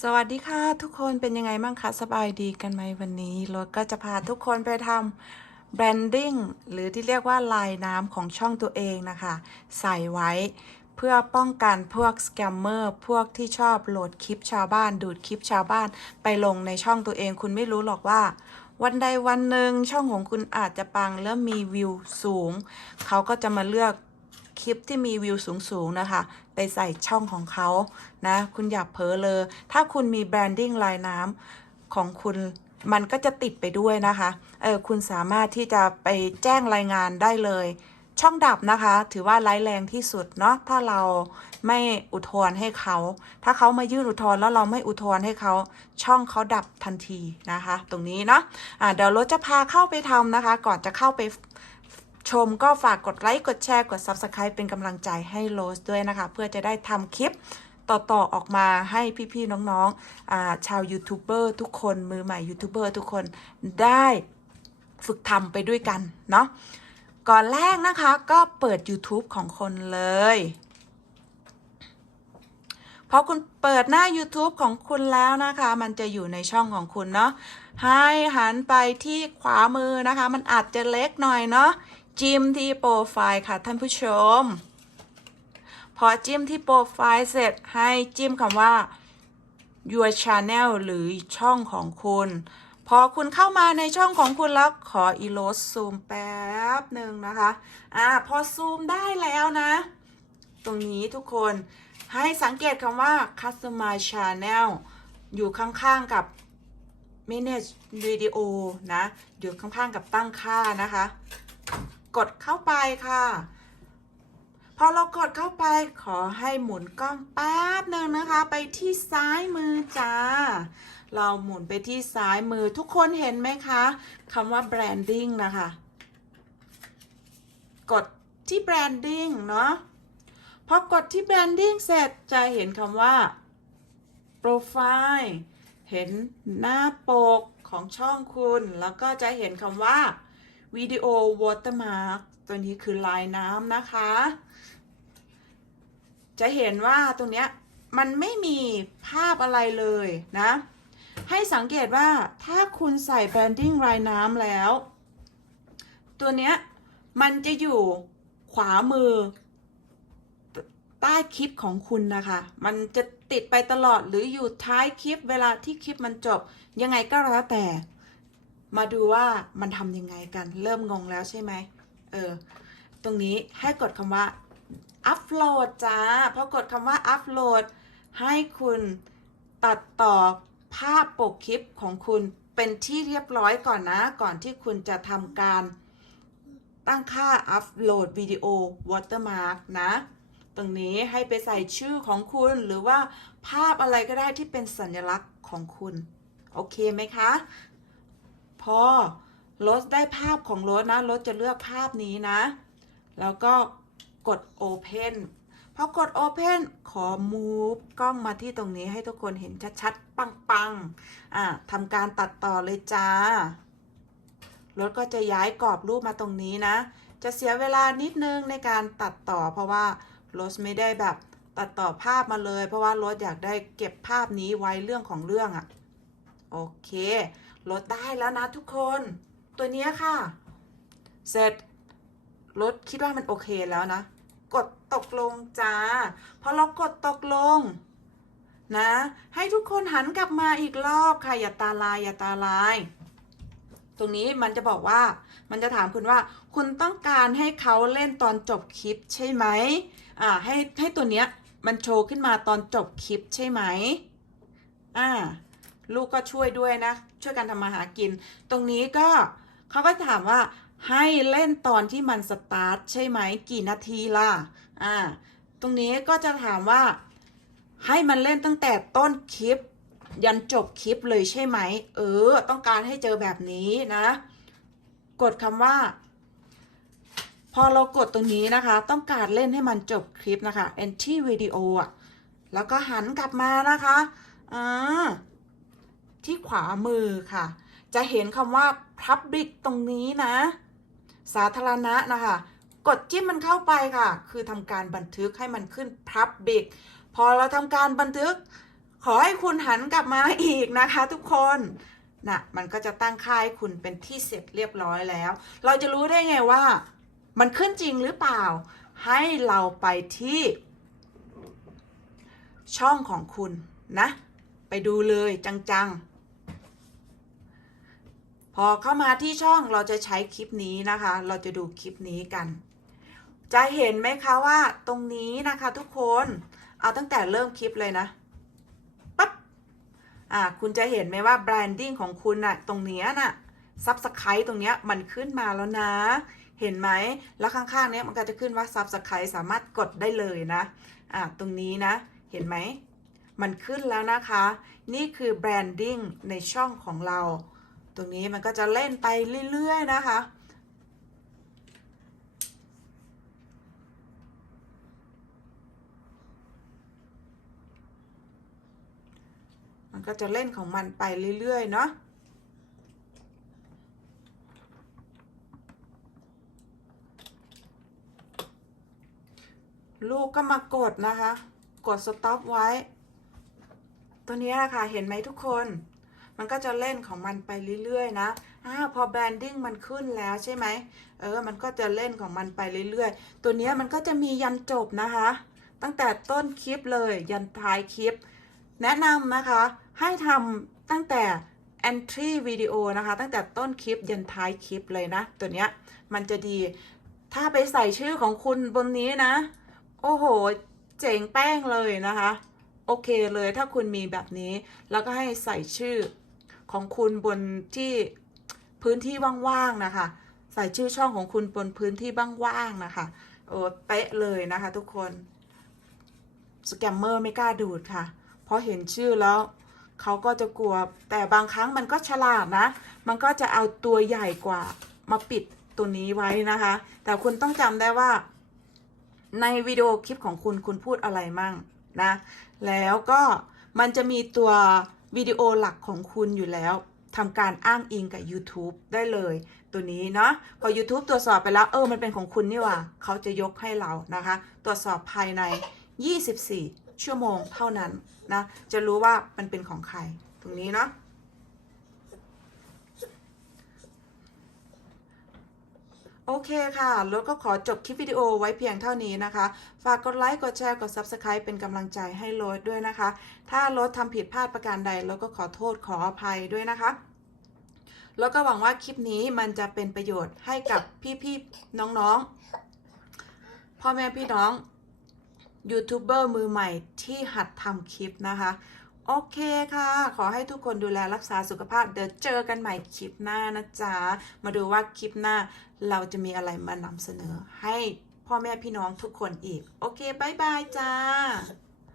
สวัสดีค่ะทุกคนเป็นยังไงบ้างคะสบายดีกันไหมวันนี้รถก็จะพาทุกคนไปทำแบรนดิ้งหรือที่เรียกว่าลายน้ำของช่องตัวเองนะคะ ใส่ไว้เพื่อป้องกันพวกสแกมเมอร์พวกที่ชอบโหลดคลิปชาวบ้าน ดูดคลิปชาวบ้าน ไปลงในช่องตัวเอง คุณไม่รู้หรอกว่า วันใดวันหนึ่งช่องของคุณอาจจะปังแล้วมีวิวสูง เขาก็จะมาเลือกคลิปที่มีวิวสูงๆนะคะ ไปใส่ช่องของเขานะ คุณอย่าเพ้อเลย ถ้าคุณมีแบรนดิ้งลายน้ำของคุณมันก็จะติดไปด้วยนะคะเออคุณสามารถที่จะไปแจ้งรายงานได้เลย ช่องดับนะคะ ถือว่าร้ายแรงที่สุดเนาะถ้าเราไม่อุทธรณ์ให้เขา ถ้าเขามายื่นอุทธรณ์แล้วเราไม่อุทธรณ์ให้เขาช่องเขาดับทันทีนะคะ ตรงนี้เนาะอ่าเดี๋ยวรถจะพาเข้าไปทำนะคะ ก่อนจะเข้าไป ชมก็ฝากกดไลค์กดแชร์กด Subscribe เป็นกำลังใจให้โรสด้วยนะคะ เพื่อจะได้ทำคลิปต่อ ๆ ออกมาให้พี่ๆน้องๆชาวยูทูบเบอร์ทุกคนมือใหม่ยูทูบเบอร์ทุกคนได้ฝึกทำไปด้วยกัน เนาะก่อนแรกนะคะก็เปิด YouTube ของคนเลยพอคุณเปิดหน้า YouTube ของคุณแล้วนะคะ มันจะอยู่ในช่องของคุณเนาะให้หันไปที่ขวามือนะคะ มันอาจจะเล็กหน่อยเนาะ จิ้มที่โปรไฟล์ค่ะท่านผู้ชม พอจิ้มที่โปรไฟล์เสร็จให้จิ้มคำว่า your channel หรือช่องของคุณ พอคุณเข้ามาในช่องของคุณแล้วขออีโลสซูมแป๊บหนึ่งนะคะ อ่า พอซูมได้แล้วนะ ตรงนี้ทุกคนให้สังเกตคำว่า customize channel อยู่ข้างๆกับ manage video นะ อยู่ข้างๆกับตั้งค่านะคะ กดเข้าไปค่ะ พอเรากดเข้าไปขอให้หมุนกล้องแป๊บหนึ่งนะคะ ไปที่ซ้ายมือจ้า เราหมุนไปที่ซ้ายมือทุกคนเห็นไหมคะคำว่า branding นะคะ กดที่ branding เนาะพอกดที่ branding เสร็จจะเห็นคำว่า profile เห็นหน้าปกของช่องคุณ แล้วก็จะเห็นคำว่า วิดีโอ watermark ตัวนี้คือลายน้ำนะคะ จะเห็นว่าตรงเนี้ยมันไม่มีภาพอะไรเลยนะ ให้สังเกตว่าถ้าคุณใส่ branding ลายน้ำแล้ว ตัวเนี้ยมันจะอยู่ขวามือใต้คลิปของคุณนะคะ มันจะติดไปตลอดหรืออยู่ท้ายคลิปเวลาที่คลิปมันจบยังไงก็แล้วแต่ มาดูว่ามันทำยังไงกัน เริ่มงงแล้วใช่ไหมเออ ตรงนี้ให้กดคำว่าอัปโหลดจ้าพอกดคำว่าอัปโหลดให้คุณตัดต่อภาพปกคลิปของคุณเป็นที่เรียบร้อยก่อนนะ ก่อนที่คุณจะทำการตั้งค่าอัปโหลดวิดีโอ watermark นะ ตรงนี้ให้ไปใส่ชื่อของคุณหรือว่าภาพอะไรก็ได้ที่เป็นสัญลักษณ์ของคุณ โอเคไหมคะ พอรถได้ภาพของรถนะรถจะเลือกภาพนี้นะ แล้วก็กด Open พอกด Open ขอ move กล้องมาที่ตรงนี้ให้ทุกคนเห็นชัดๆ ปังๆ อะทำการตัดต่อเลยจ้า รถก็จะย้ายกรอบรูปมาตรงนี้นะ จะเสียเวลานิดนึงในการตัดต่อ เพราะว่ารถไม่ได้แบบตัดต่อภาพมาเลย เพราะว่ารถอยากได้เก็บภาพนี้ไว้เรื่องของเรื่องอะโอเค รถได้แล้วนะทุกคน ตัวนี้ค่ะ เสร็จรถคิดว่ามันโอเคแล้วนะ กดตกลงจ้าพอเรากดตกลงนะ ให้ทุกคนหันกลับมาอีกรอบค่ะ อย่าตาลาย อย่าตาลาย ตรงนี้มันจะบอกว่า มันจะถามคุณว่า คุณต้องการให้เขาเล่นตอนจบคลิปใช่ไหมอ่า ให้ให้ตัวเนี้ยมันโชว์ขึ้นมาตอนจบคลิปใช่ไหมอ่า ลูกก็ช่วยด้วยนะ ช่วยกันทำมาหากิน ตรงนี้ก็เขาก็ถามว่าให้เล่นตอนที่มันสตาร์ทใช่ไหมกี่นาทีล่ะอ่าตรงนี้ก็จะถามว่าให้มันเล่นตั้งแต่ต้นคลิป ยันจบคลิปเลยใช่ไหม เออ ต้องการให้เจอแบบนี้นะ กดคำว่า พอเรากดตรงนี้นะคะ ต้องการเล่นให้มันจบคลิปนะคะ entry video อะ แล้วก็หันกลับมานะคะอ่า ที่ขวามือค่ะ จะเห็นคำว่า public ตรงนี้นะ สาธารณะนะคะ กดจิ้มมันเข้าไปค่ะ คือทำการบันทึกให้มันขึ้น public พอเราทำการบันทึก ขอให้คุณหันกลับมาอีกนะคะ ทุกคนนะมันก็จะตั้งค่าให้คุณเป็นที่เสร็จเรียบร้อยแล้ว เราจะรู้ได้ไงว่า มันขึ้นจริงหรือเปล่า ให้เราไปที่ ช่องของคุณนะ ไปดูเลยจังๆ พอเข้ามาที่ช่องเราจะใช้คลิปนี้นะคะ เราจะดูคลิปนี้กัน จะเห็นไหมคะว่าตรงนี้นะคะทุกคนเอาตั้งแต่เริ่มคลิปเลยนะปั๊บอ่าคุณจะเห็นไหมว่าแบรนดิ้งของคุณน่ะตรงเนี้ยน่ะซับสไครต์ตรงเนี้ยมันขึ้นมาแล้วนะ เห็นไหมแล้วข้างๆเนี้ยมันก็จะขึ้นว่าซับสไครต์สามารถกดได้เลยนะอ่าตรงนี้นะ เห็นไหมมันขึ้นแล้วนะคะ นี่คือแบรนดิ้งในช่องของเรา ตรงนี้มันก็จะเล่นไปเรื่อย ๆ นะคะ มันก็จะเล่นของมันไปเรื่อย ๆ เนาะลูกก็มากดนะคะ กด stop ไว้ ตัวนี้ยค่ะ เห็นไหมทุกคน มันก็จะเล่นของมันไปเรื่อยๆนะอ้าวพอแบรนดิ้งมันขึ้นแล้วใช่ไหมเออ มันก็จะเล่นของมันไปเรื่อยๆ ตัวนี้มันก็จะมียันจบนะคะ ตั้งแต่ต้นคลิปเลยยันท้ายคลิป แนะนำนะคะให้ทำตั้งแต่ entry วิดีโอนะคะ ตั้งแต่ต้นคลิปยันท้ายคลิปเลยนะ ตัวเนี้ยมันจะดีถ้าไปใส่ชื่อของคุณบนนี้นะ โอ้โห เจ๋งแป้งเลยนะคะ โอเคเลยถ้าคุณมีแบบนี้ แล้วก็ให้ใส่ชื่อ ของคุณบนที่พื้นที่ว่างๆนะคะ ใส่ชื่อช่องของคุณบนพื้นที่ว่างๆนะคะโอ้เป๊ะเลยนะคะ ทุกคนสแกมเมอร์ไม่กล้าดูดค่ะ เพราะเห็นชื่อแล้วเขาก็จะกลัว แต่บางครั้งมันก็ฉลาดนะ มันก็จะเอาตัวใหญ่กว่ามาปิดตัวนี้ไว้นะคะ แต่คุณต้องจำได้ว่า ในวิดีโอคลิปของคุณคุณพูดอะไรมั่งนะ แล้วก็มันจะมีตัว วิดีโอหลักของคุณอยู่แล้วทำการอ้างอิงกับ YouTube ได้เลยตัวนี้เนาะพอ YouTube ตรวจสอบไปแล้ว เออ มันเป็นของคุณนี่ว่า เขาจะยกให้เรานะคะ ตรวจสอบภายใน 24 ชั่วโมงเท่านั้นนะ จะรู้ว่ามันเป็นของใคร ตรงนี้เนาะ โอเคค่ะแล้วก็ขอจบคลิปวิดีโอไว้เพียงเท่านี้นะคะ ฝากกดไลค์ กดแชร์ กด Subscribe เป็นกำลังใจให้โรสด้วยนะคะ ถ้าโรสทำผิดพลาดประการใดโรสก็ขอโทษขออภัยด้วยนะคะ แล้วก็หวังว่าคลิปนี้มันจะเป็นประโยชน์ให้กับพี่ๆน้องๆ พ่อแม่พี่น้องยูทูบเบอร์มือใหม่ที่หัดทำคลิปนะคะ โอเคค่ะ ขอให้ทุกคนดูแลรักษาสุขภาพ เดี๋ยวเจอกันใหม่คลิปหน้านะจ๊ะ มาดูว่าคลิปหน้า เราจะมีอะไรมานำเสนอให้พ่อแม่พี่น้องทุกคนอีก โอเคบายบายจ้า